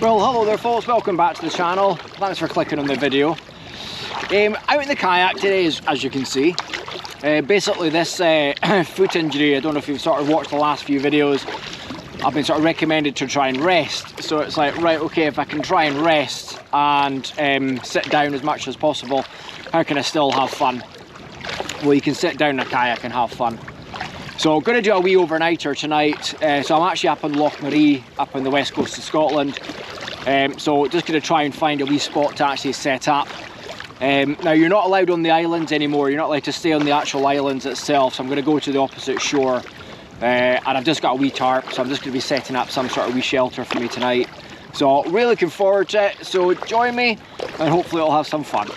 Well, hello there folks, welcome back to the channel. Thanks for clicking on the video. Out in the kayak today, as you can see. Basically this foot injury, I don't know if you've sort of watched the last few videos, I've been sort of recommended to try and rest. So it's like, right, okay, if I can try and rest and sit down as much as possible, how can I still have fun? Well, you can sit down in a kayak and have fun. So I'm going to do a wee overnighter tonight. So I'm actually up on Loch Maree, up on the west coast of Scotland. So just going to try and find a wee spot to actually set up. Now you're not allowed on the islands anymore, you're not allowed to stay on the actual islands itself, so I'm going to go to the opposite shore. And I've just got a wee tarp, so I'm just going to be setting up some sort of wee shelter for me tonight. So really looking forward to it, so join me and hopefully I'll have some fun.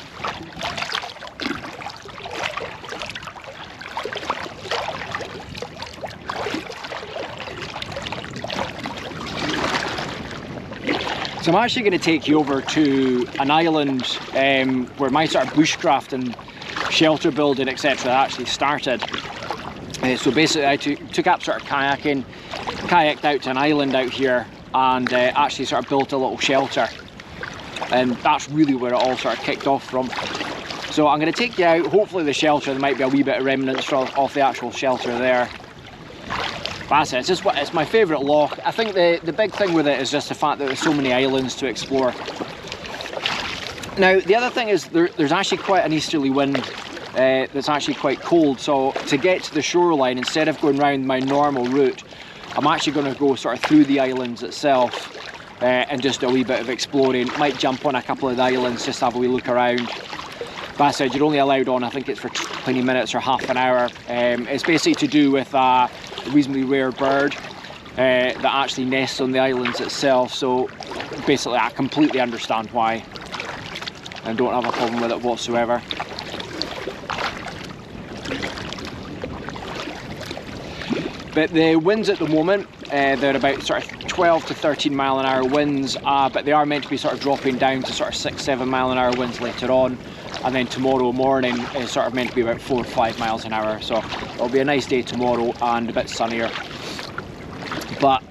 So I'm actually going to take you over to an island where my sort of bushcraft and shelter building, etc. actually started. So basically I took up sort of kayaking, kayaked out to an island out here and actually sort of built a little shelter. And that's really where it all sort of kicked off from. So I'm going to take you out, hopefully the shelter, there might be a wee bit of remnants off the actual shelter there. That's it, it's my favourite loch. I think the big thing with it is just the fact that there's so many islands to explore. Now the other thing is there's actually quite an easterly wind that's actually quite cold, so to get to the shoreline, instead of going round my normal route, I'm actually going to go sort of through the islands itself and just do a wee bit of exploring. Might jump on a couple of the islands, just have a wee look around. But I said you're only allowed on, I think it's for 20 minutes or half an hour. It's basically to do with a reasonably rare bird that actually nests on the islands itself. So basically I completely understand why and don't have a problem with it whatsoever. But the winds at the moment, they're about sort of 12 to 13 mile an hour winds, but they are meant to be sort of dropping down to sort of 6-7 mile an hour winds later on. And then tomorrow morning is sort of meant to be about 4 or 5 miles an hour. So it'll be a nice day tomorrow and a bit sunnier. But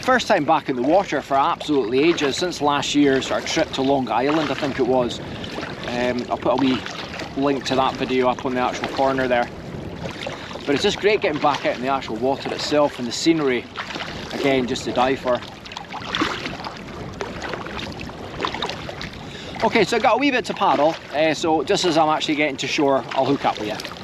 first time back in the water for absolutely ages, since last year's sort of trip to Long Island, I think it was. I'll put a wee link to that video up on the actual corner there. But it's just great getting back out in the actual water itself, and the scenery, again, just to die for. Okay, so I've got a wee bit to paddle, so just as I'm actually getting to shore, I'll hook up with you.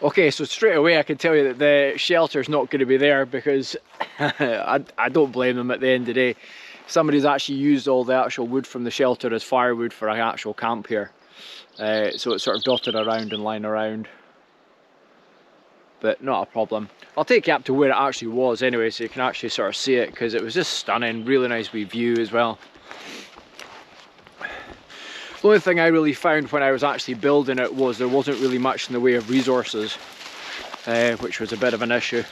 Okay, so straight away I can tell you that the shelter's not going to be there because I don't blame them at the end of the day. Somebody's actually used all the actual wood from the shelter as firewood for an actual camp here. So it's sort of dotted around and lying around. But not a problem. I'll take you up to where it actually was anyway, so you can actually sort of see it, because it was just stunning, really nice wee view as well. The only thing I really found when I was actually building it was there wasn't really much in the way of resources, which was a bit of an issue.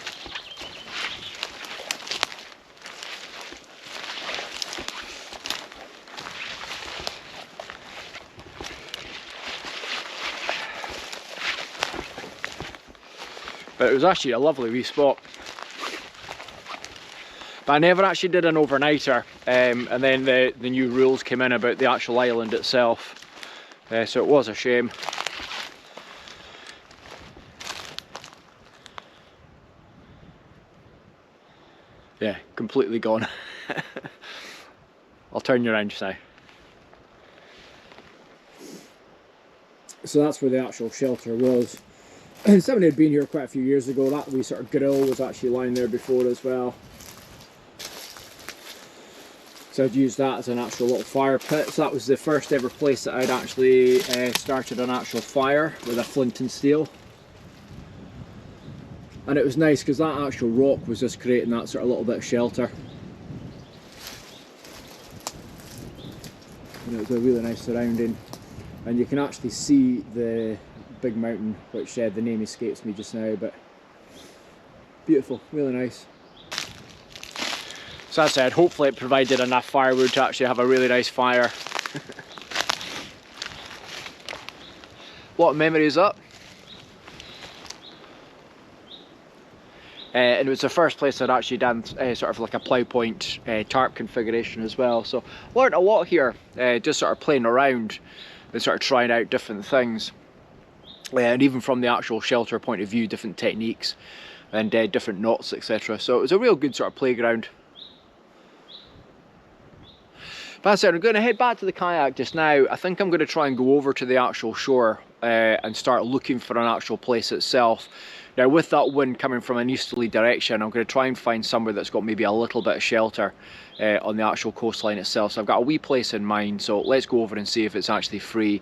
But it was actually a lovely wee spot. But I never actually did an overnighter, and then the new rules came in about the actual island itself, so it was a shame. Yeah, completely gone. I'll turn you around just now. So that's where the actual shelter was. Somebody had been here quite a few years ago. That wee sort of grill was actually lying there before as well. So I'd used that as an actual little fire pit. So that was the first ever place that I'd actually started an actual fire with a flint and steel. And it was nice because that actual rock was just creating that sort of little bit of shelter. And it was a really nice surrounding. And you can actually see the big mountain, which the name escapes me just now, but beautiful, really nice. So as I said, hopefully it provided enough firewood to actually have a really nice fire. A lot of memories up. And it was the first place I'd actually done sort of like a plough point tarp configuration as well. So learned a lot here, just sort of playing around and sort of trying out different things. And even from the actual shelter point of view, different techniques and different knots, etc. So it was a real good sort of playground. But as I said, I'm going to head back to the kayak just now. I think I'm going to try and go over to the actual shore and start looking for an actual place itself. Now with that wind coming from an easterly direction, I'm going to try and find somewhere that's got maybe a little bit of shelter on the actual coastline itself. So I've got a wee place in mind, so let's go over and see if it's actually free.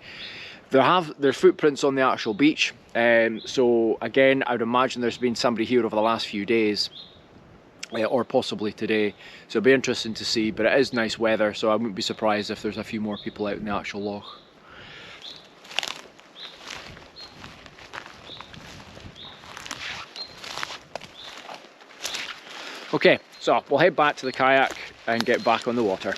There's footprints on the actual beach, so again I would imagine there's been somebody here over the last few days. Or possibly today, so it'll be interesting to see, but it is nice weather, so I wouldn't be surprised if there's a few more people out in the actual loch. Okay, so we'll head back to the kayak and get back on the water.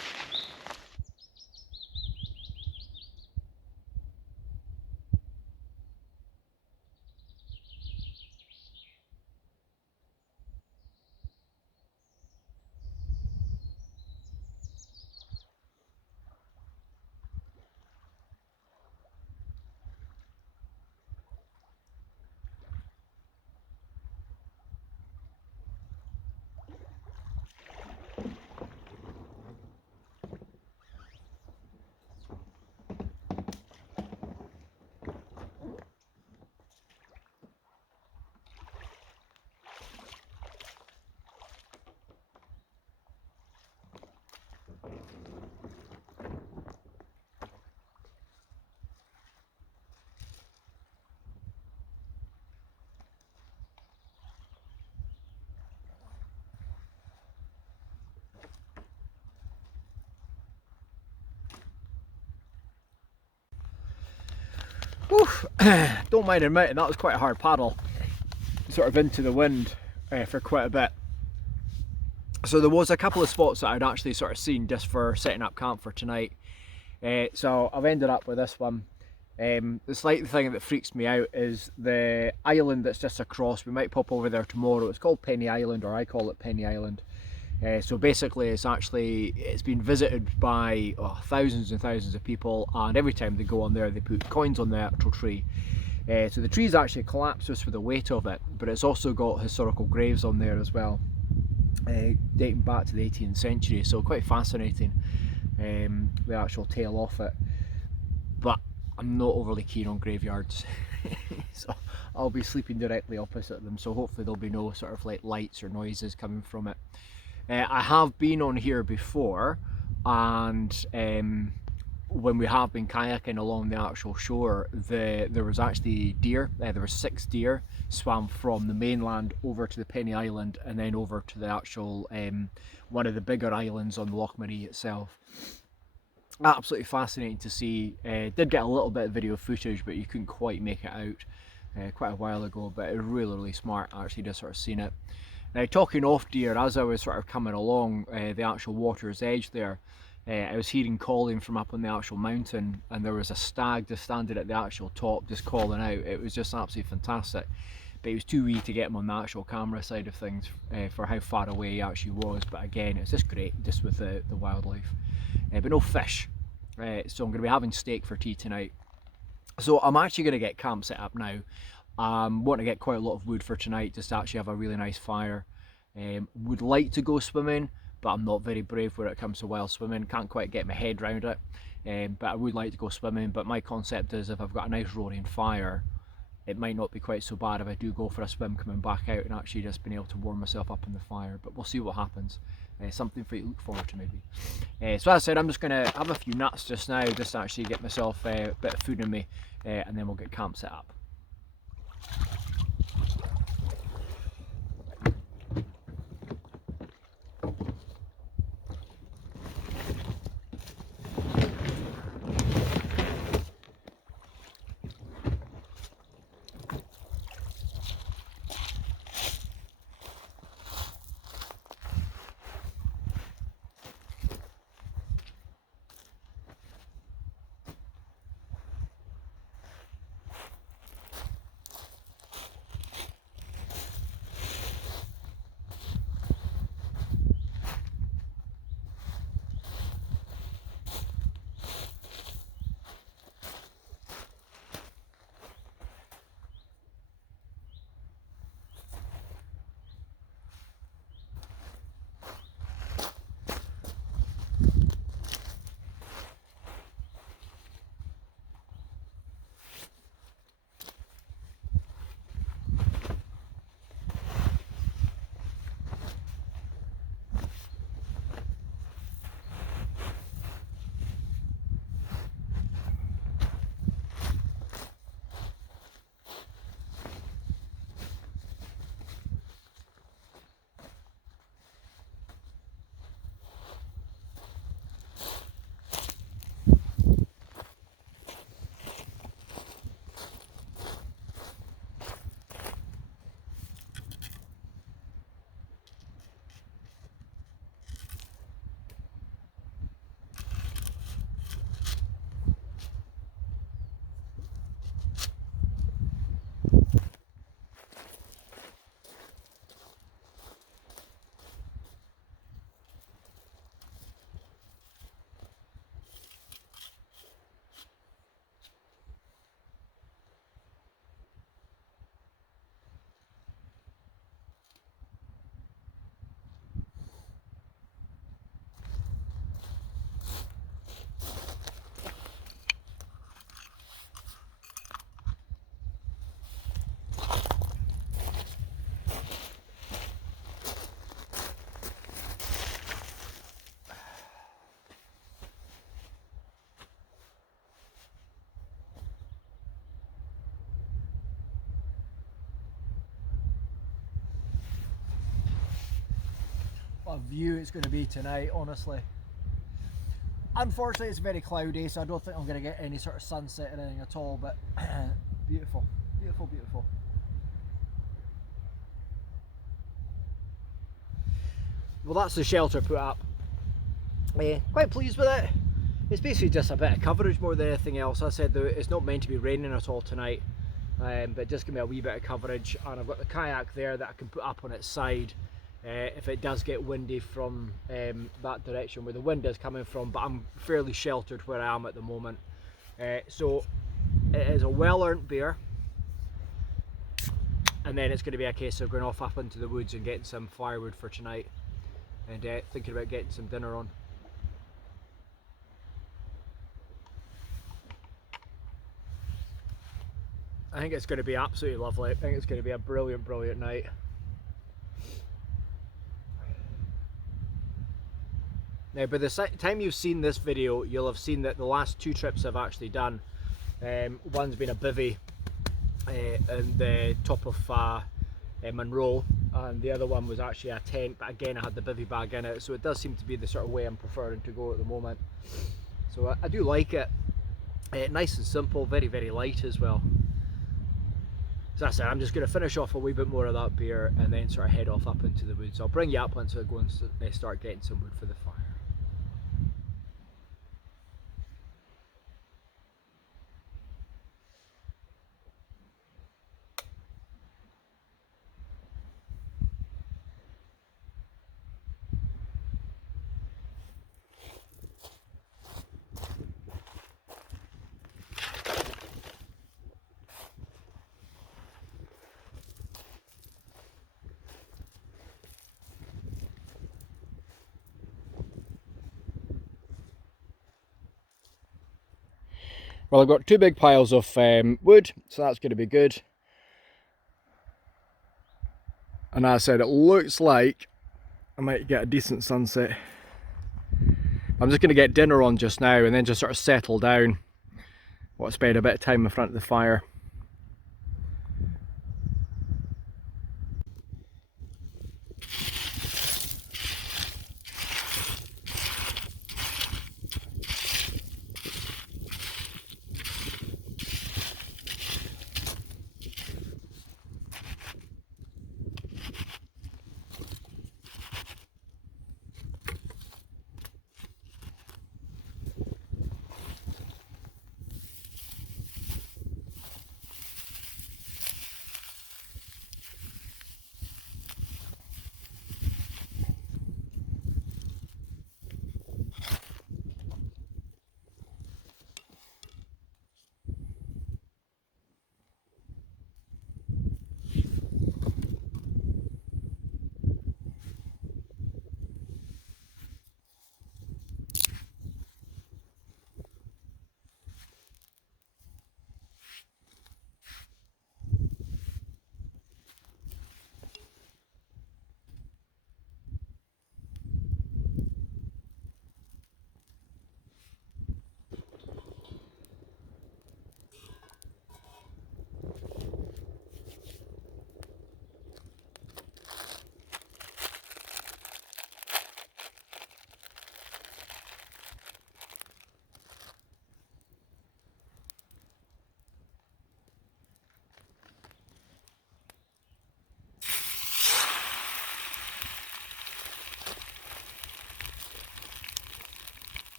Oof. Don't mind admitting that was quite a hard paddle, sort of into the wind for quite a bit. So there was a couple of spots that I'd actually sort of seen just for setting up camp for tonight. So I've ended up with this one. The slight thing that freaks me out is the island that's just across. We might pop over there tomorrow. It's called Penny Island, or I call it Penny Island. So basically it's been visited by thousands and thousands of people, and every time they go on there they put coins on the actual tree. So the tree's actually collapsed just with the weight of it, but it's also got historical graves on there as well, dating back to the 18th century, so quite fascinating, the actual tale of it. But I'm not overly keen on graveyards, so I'll be sleeping directly opposite them, so hopefully there'll be no sort of like lights or noises coming from it. I have been on here before, and when we have been kayaking along the actual shore, there was actually deer. There were 6 deer swam from the mainland over to the Penny Island and then over to the actual one of the bigger islands on Loch Maree itself. Absolutely fascinating to see. Did get a little bit of video footage, but you couldn't quite make it out quite a while ago, but it was really smart actually to sort of seen it. Now, talking off deer, as I was sort of coming along the actual water's edge there, I was hearing calling from up on the actual mountain, and there was a stag just standing at the actual top just calling out. It was just absolutely fantastic, but it was too wee to get him on the actual camera side of things for how far away he actually was. But again, it's just great just with the wildlife, but no fish. So I'm going to be having steak for tea tonight. So I'm actually going to get camp set up now. Want to get quite a lot of wood for tonight just to actually have a really nice fire. Would like to go swimming, but I'm not very brave when it comes to wild swimming. Can't quite get my head around it. But I would like to go swimming. But my concept is, if I've got a nice roaring fire, it might not be quite so bad if I do go for a swim coming back out and actually just being able to warm myself up in the fire. But we'll see what happens. Something for you to look forward to maybe. So as I said, I'm just going to have a few nuts just now, just to actually get myself a bit of food in me, and then we'll get camp set up. a view it's going to be tonight, honestly. Unfortunately, it's very cloudy, so I don't think I'm going to get any sort of sunset or anything at all, but beautiful, beautiful, beautiful. Well, that's the shelter put up. Quite pleased with it. It's basically just a bit of coverage more than anything else. I said that it's not meant to be raining at all tonight, but just give me a wee bit of coverage. And I've got the kayak there that I can put up on its side if it does get windy from that direction where the wind is coming from, but I'm fairly sheltered where I am at the moment. So it is a well-earned beer, and then it's going to be a case of going off up into the woods and getting some firewood for tonight, and thinking about getting some dinner on. I think it's going to be absolutely lovely. I think it's going to be a brilliant, brilliant night. Now, by the time you've seen this video, you'll have seen that the last 2 trips I've actually done, one's been a bivvy in the top of Monroe, and the other one was actually a tent, but again I had the bivvy bag in it, so it does seem to be the sort of way I'm preferring to go at the moment. So I do like it. Nice and simple, very, very light as well. So that's it. I'm just going to finish off a wee bit more of that beer and then sort of head off up into the woods. I'll bring you up once I go and start getting some wood for the fire. Well, I've got 2 big piles of wood, so that's going to be good. And as I said, it looks like I might get a decent sunset. I'm just going to get dinner on just now and then just sort of settle down. Want to spend a bit of time in front of the fire.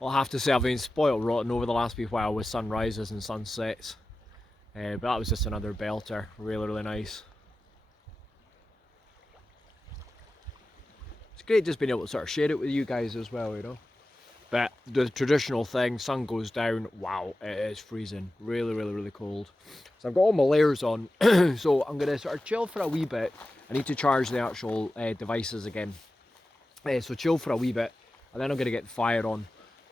I'll have to say I've been spoiled rotten over the last wee while with sunrises and sunsets. But that was just another belter, really nice. It's great just being able to sort of share it with you guys as well, you know. But the traditional thing, sun goes down, wow, it is freezing. Really cold. So I've got all my layers on, so I'm going to sort of chill for a wee bit. I need to charge the actual devices again. So chill for a wee bit, and then I'm going to get the fire on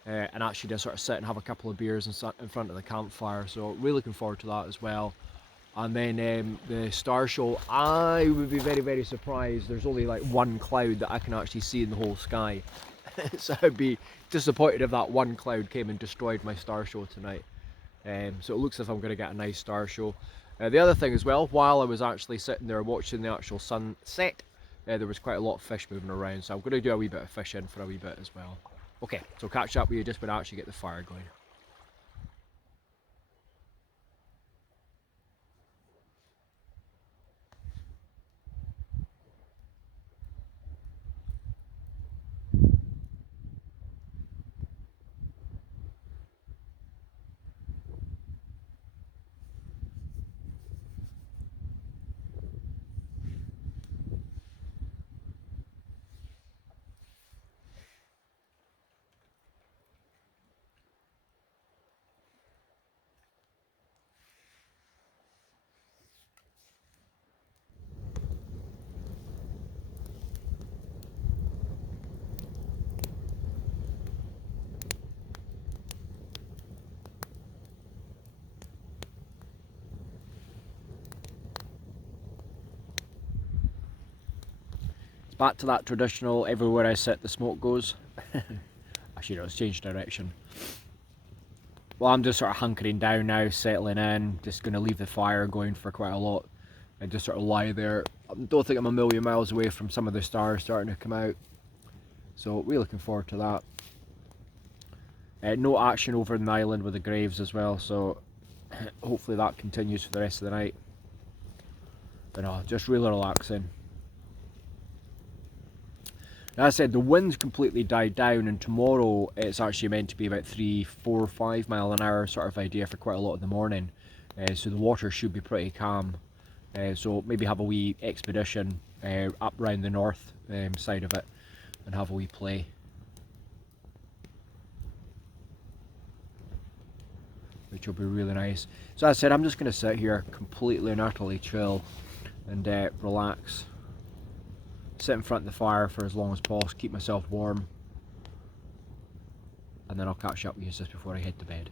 and actually just sort of sit and have a couple of beers in front of the campfire. So really looking forward to that as well. And then the star show, I would be very surprised. There's only like one cloud that I can actually see in the whole sky. So I'd be disappointed if that one cloud came and destroyed my star show tonight. So it looks as if I'm going to get a nice star show. The other thing as well, while I was actually sitting there watching the actual sunset, there was quite a lot of fish moving around. So I'm going to do a wee bit of fishing for a wee bit as well. Okay, so catch up with you just when I actually get the fire going. Back to that traditional, everywhere I sit the smoke goes. Actually no, it's changed direction. Well, I'm just sort of hunkering down now, settling in, just going to leave the fire going for quite a lot and just sort of lie there. I don't think I'm a million miles away from some of the stars starting to come out, so really looking forward to that. No action over in the island with the graves as well, so hopefully that continues for the rest of the night. But no, just really relaxing. As I said, the wind's completely died down, and tomorrow it's actually meant to be about 3, 4, 5 mile an hour sort of idea for quite a lot of the morning. So the water should be pretty calm. So maybe have a wee expedition up round the north side of it and have a wee play. Which will be really nice. So as I said, I'm just going to sit here completely and utterly chill and relax. Sit in front of the fire for as long as possible, keep myself warm, and then I'll catch up with you just before I head to bed.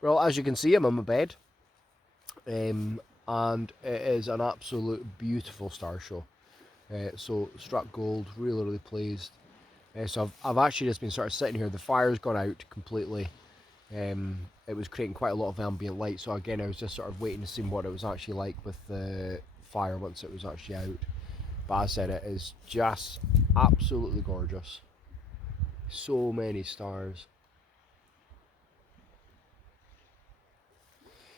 Well, as you can see, I'm on my bed, and it is an absolute beautiful star show. So struck gold, really pleased. So I've actually just been sort of sitting here. The fire's gone out completely. It was creating quite a lot of ambient light, so again I was just sort of waiting to see what it was actually like with the fire once it was actually out. But as I said, it is just absolutely gorgeous. So many stars.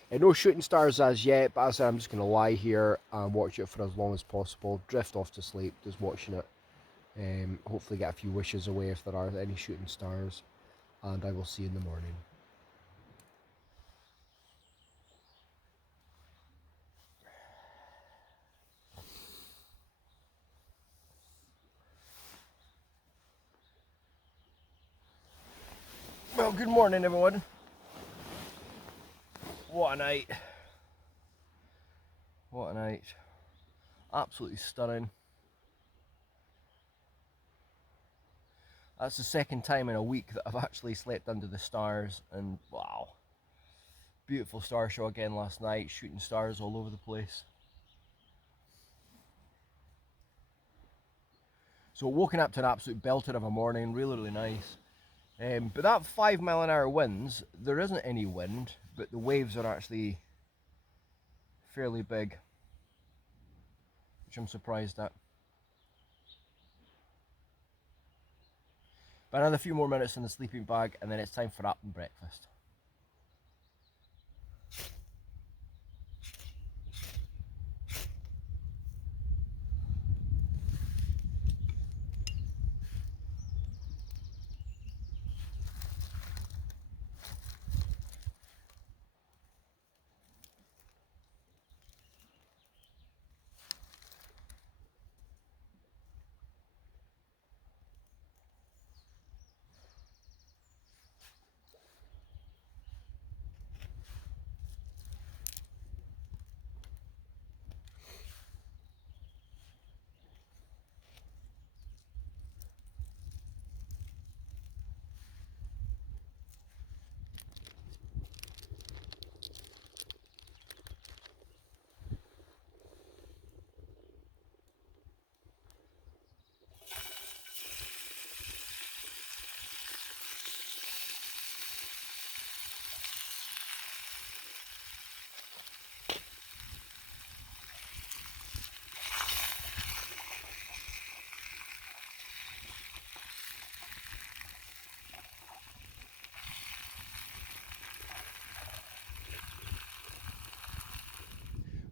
No shooting stars as yet, but as I said, I'm just going to lie here and watch it for as long as possible, drift off to sleep just watching it. Hopefully get a few wishes away if there are any shooting stars, and I will see you in the morning. Well, good morning everyone. What a night. What a night. Absolutely stunning. That's the second time in a week that I've actually slept under the stars, and wow. Beautiful star show again last night, shooting stars all over the place. So woken up to an absolute belter of a morning, really nice. But that 5 mile an hour winds, there isn't any wind, but the waves are actually fairly big, which I'm surprised at. Another few more minutes in the sleeping bag and then it's time for up and breakfast.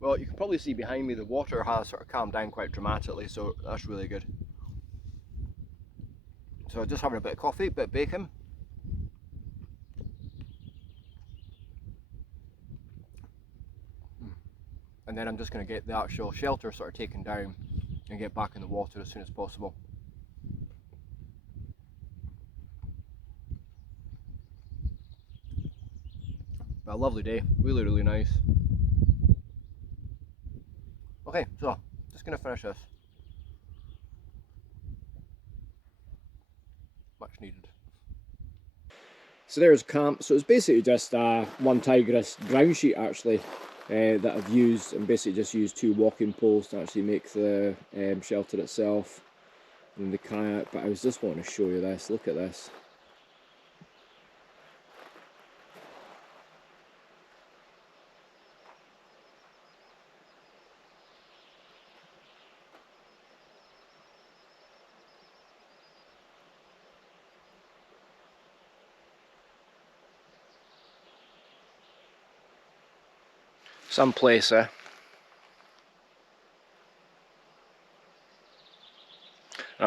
Well, you can probably see behind me the water has sort of calmed down quite dramatically, so that's really good. So just having a bit of coffee, bit of bacon. And then I'm just going to get the actual shelter sort of taken down and get back in the water as soon as possible. But a lovely day, really, really nice. Okay, so just going to finish this. Much needed. So there's camp. So it's basically just one Tigris ground sheet actually that I've used, and basically just used 2 walking poles to actually make the shelter itself and the kayak. But I was just wanting to show you this. Look at this. Some place, I'm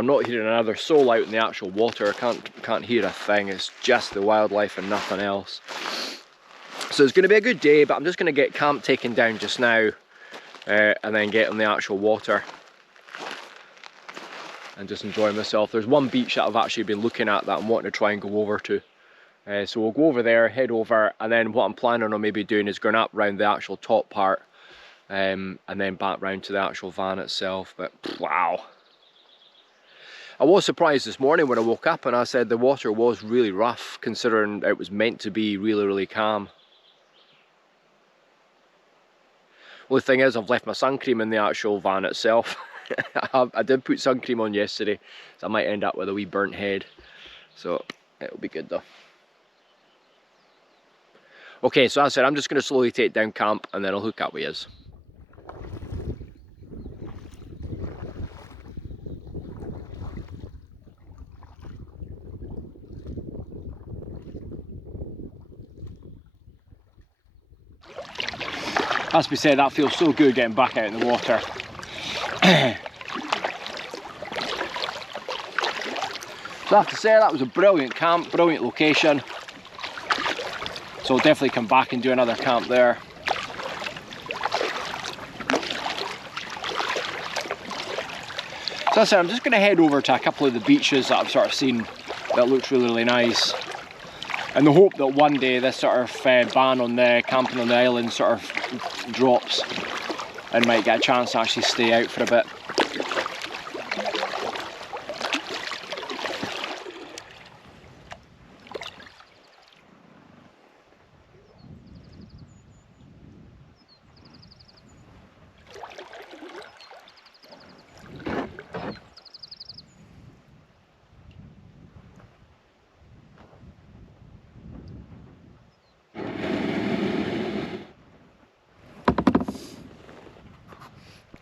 not hearing another soul out in the actual water. I can't hear a thing. It's just the wildlife and nothing else. So it's going to be a good day, but I'm just going to get camp taken down just now, and then get on the actual water and just enjoy myself. There's one beach that I've actually been looking at that I'm wanting to try and go over to. So we'll go over there, head over, and then what I'm planning on maybe doing is going up round the actual top part, and then back round to the actual van itself. But wow. I was surprised this morning when I woke up and I said the water was really rough, considering it was meant to be really, really calm. Well, the thing is, I've left my sun cream in the actual van itself. I did put sun cream on yesterday, so I might end up with a wee burnt head. So it'll be good though. Okay, so as I said, I'm just going to slowly take down camp and then I'll hook up with yous. As we say, that feels so good getting back out in the water. So I have to say, that was a brilliant camp, brilliant location. So I'll definitely come back and do another camp there. So as I said, I'm just going to head over to a couple of the beaches that I've sort of seen that looks really, really nice. And the hope that one day this sort of ban on the camping on the island sort of drops and might get a chance to actually stay out for a bit.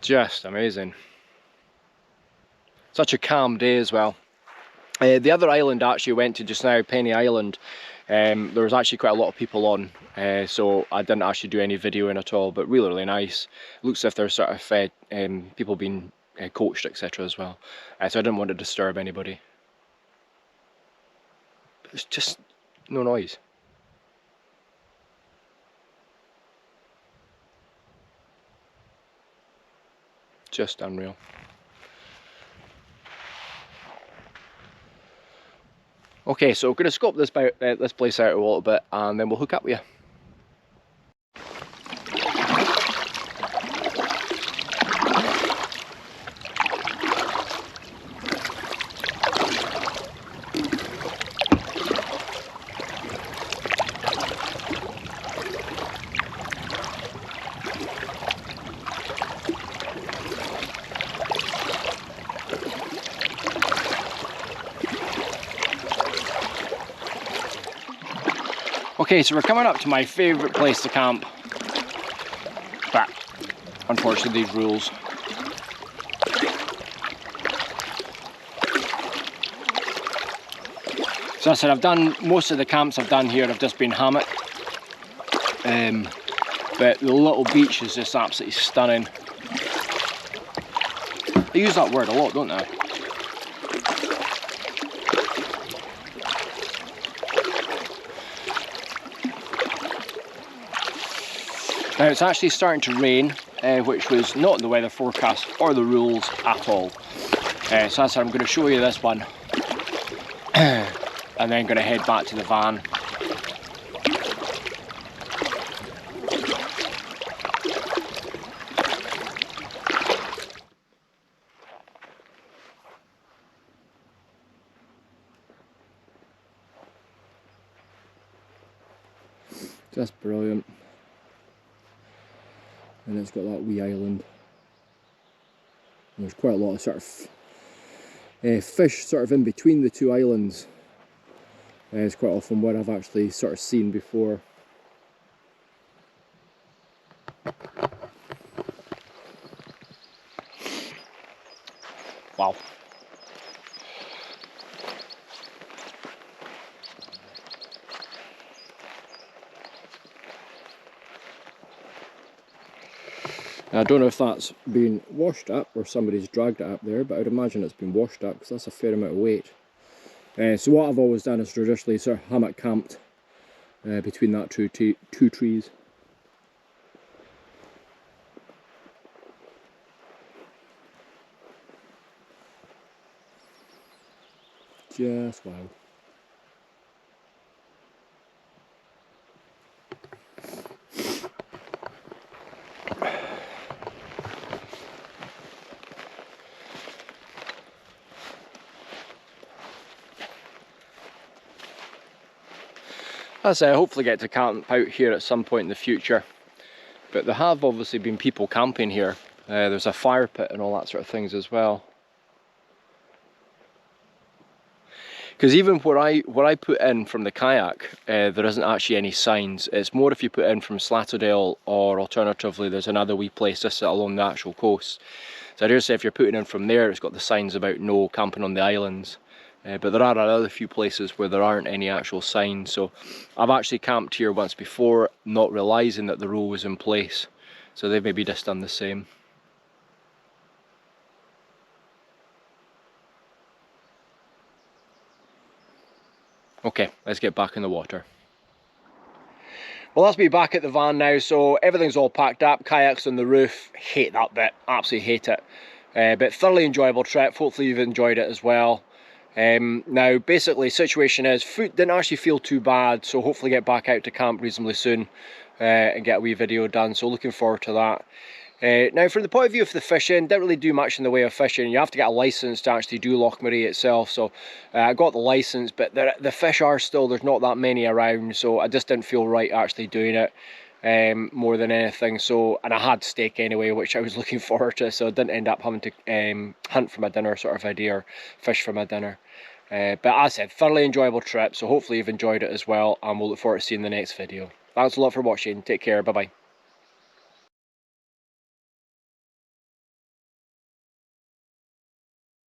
Just amazing. Such a calm day as well. The other island I actually went to just now, Penny Island, there was actually quite a lot of people on, so I didn't actually do any videoing at all, but really, really nice. Looks as if there's sort of people being coached, etc. as well, so I didn't want to disturb anybody. But there's just no noise. Just unreal. Okay, so we're going to scope this place out a little bit, and then we'll hook up with you. Okay, so we're coming up to my favourite place to camp, but unfortunately these rules. So as I said, I've done most of the camps I've done here have just been hammock, but the little beach is just absolutely stunning. They use that word a lot, don't they? Now it's actually starting to rain, which was not in the weather forecast or the rules at all. So as I said, I'm going to show you this one and then going to head back to the van. Just brilliant. And it's got that wee island. And there's quite a lot of sort of fish sort of in between the two islands. It's quite often what I've actually sort of seen before. Wow. I don't know if that's been washed up or somebody's dragged it up there, but I'd imagine it's been washed up because that's a fair amount of weight. So what I've always done is traditionally sort of hammock camped between that two trees. Just wow. As I hopefully get to camp out here at some point in the future, but there have obviously been people camping here. There's a fire pit and all that sort of things as well. Because even what I put in from the kayak, there isn't actually any signs. It's more if you put in from Slatterdale, or alternatively there's another wee place just along the actual coast. So I dare say if you're putting in from there, it's got the signs about no camping on the islands. But there are other few places where there aren't any actual signs. So I've actually camped here once before, not realising that the rule was in place. So they've maybe just done the same. Okay, let's get back in the water. Well, that's me back at the van now, so everything's all packed up, kayaks on the roof. Hate that bit, absolutely hate it. But thoroughly enjoyable trip, hopefully you've enjoyed it as well. Now basically situation is, foot didn't actually feel too bad, so hopefully get back out to camp reasonably soon and get a wee video done, so looking forward to that. Now from the point of view of the fishing, didn't really do much in the way of fishing. You have to get a licence to actually do Loch Maree itself, so I got the licence, but the fish are still, there's not that many around, so I just didn't feel right actually doing it more than anything. So, and I had steak anyway, which I was looking forward to, so I didn't end up having to hunt for my dinner sort of idea, or fish for my dinner. But as I said, thoroughly enjoyable trip, so hopefully you've enjoyed it as well, and we'll look forward to seeing the next video. Thanks a lot for watching, take care, bye bye.